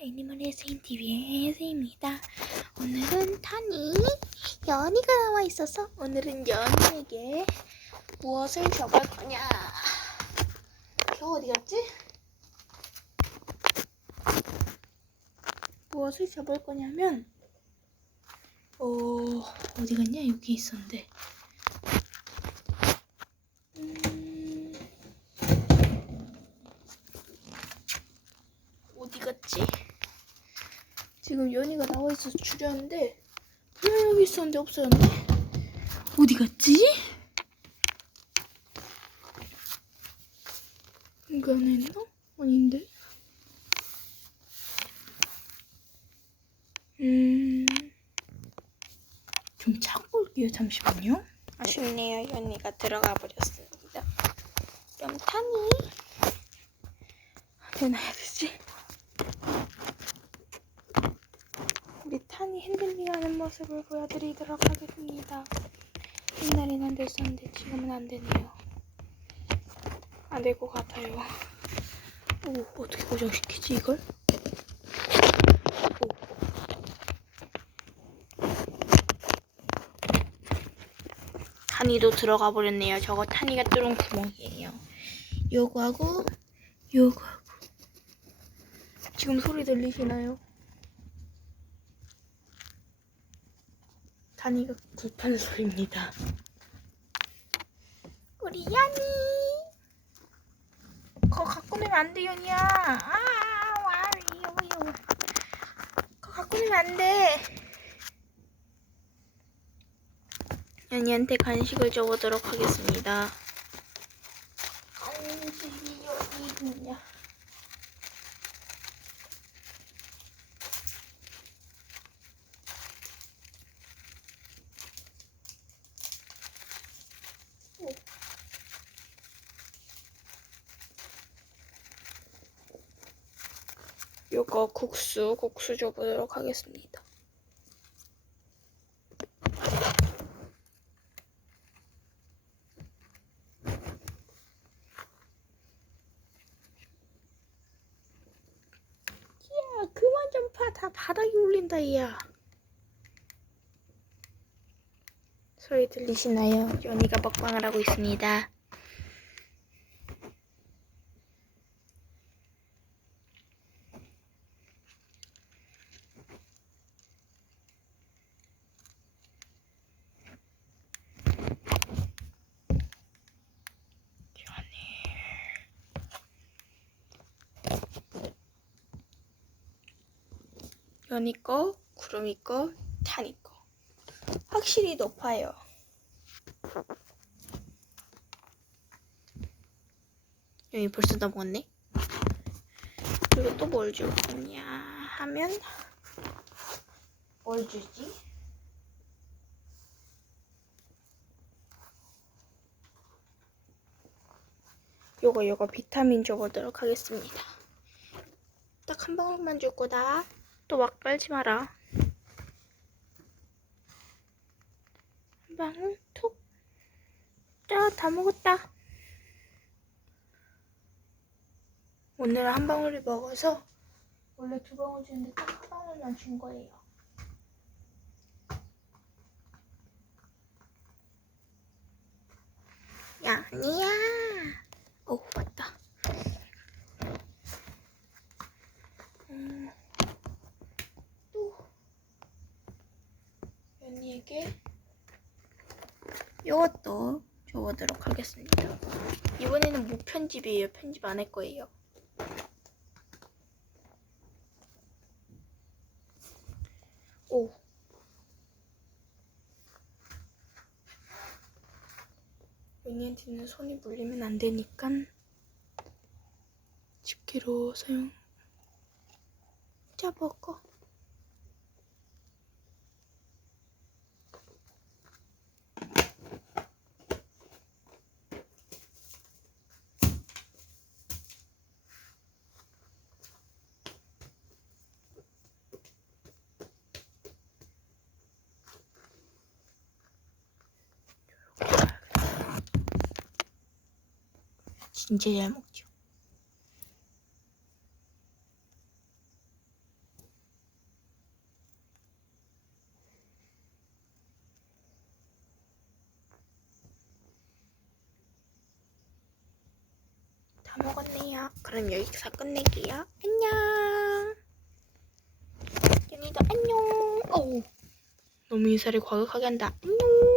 애니멀 헬스인 TV의 혜수입니다. 오늘은 타니, 연이가 나와 있어서 오늘은 연이에게 무엇을 줘볼 거냐? 겨 어디 갔지? 무엇을 줘볼 거냐면, 어, 어디 갔냐? 여기 있었는데. 음, 어디 갔지? 지금 연이가 나와 있어서 줄였는데 분명 여기 있었는데 없어졌네. 어디 갔지? 이거 안에 있나? 아닌데. 음, 좀 찾고 올게요. 잠시만요. 아쉽네요. 연이가 들어가 버렸습니다. 타니 어디 놔야 되지? 우리 탄이 핸들링하는 모습을 보여드리도록 하겠습니다. 옛날엔 안 됐었는데 지금은 안 되네요. 안 될 것 같아요. 오, 어떻게 고정시키지 이걸? 오. 탄이도 들어가 버렸네요. 저거 탄이가 뚫은 구멍이에요. 요거하고 요거하고 지금 소리 들리시나요? 단이가 굽한 소리입니다. 우리 연이 그거 갖고 놀면 안 돼, 연이야. 아, 와, 이거, 이거. 그거 갖고 놀면 안 돼. 연이한테 간식을 줘보도록 하겠습니다. 간식이 여기 있냐? 요거 국수, 국수 줘보도록 하겠습니다. 야, 그만 좀 파. 다 바닥에 올린다, 야. 소리 들리시나요? 연이가 먹방을 하고 있습니다. 연이 거, 구름이 거, 탄이 거. 확실히 높아요. 여기 벌써 다 먹었네. 그리고 또 뭘 줄 거냐 하면 뭘 주지? 요거 요거 비타민 줘보도록 하겠습니다. 딱 한 방울만 줄 거다. 또막 빨지 마라. 한 방울 톡. 자, 다 먹었다. 오늘은 한 방울을 먹어서 원래 두 방울 주는데 딱 한 방울만 준 거예요. 야, 아니야. 오, 맞다. 음, 또 연 이에게 이것도 줘보도록 하겠습니다. 이번에는 무편집이에요. 편집 안 할 거예요. 오. 연이한테는 손이 물리면 안 되니까 집게로 사용 잡아고 진짜 잘 먹죠. 다 먹었네요. 그럼 여기서 끝낼게요. 안녕. 윤이도 안녕. 어우, 너무 인사를 과격하게 한다. 안녕.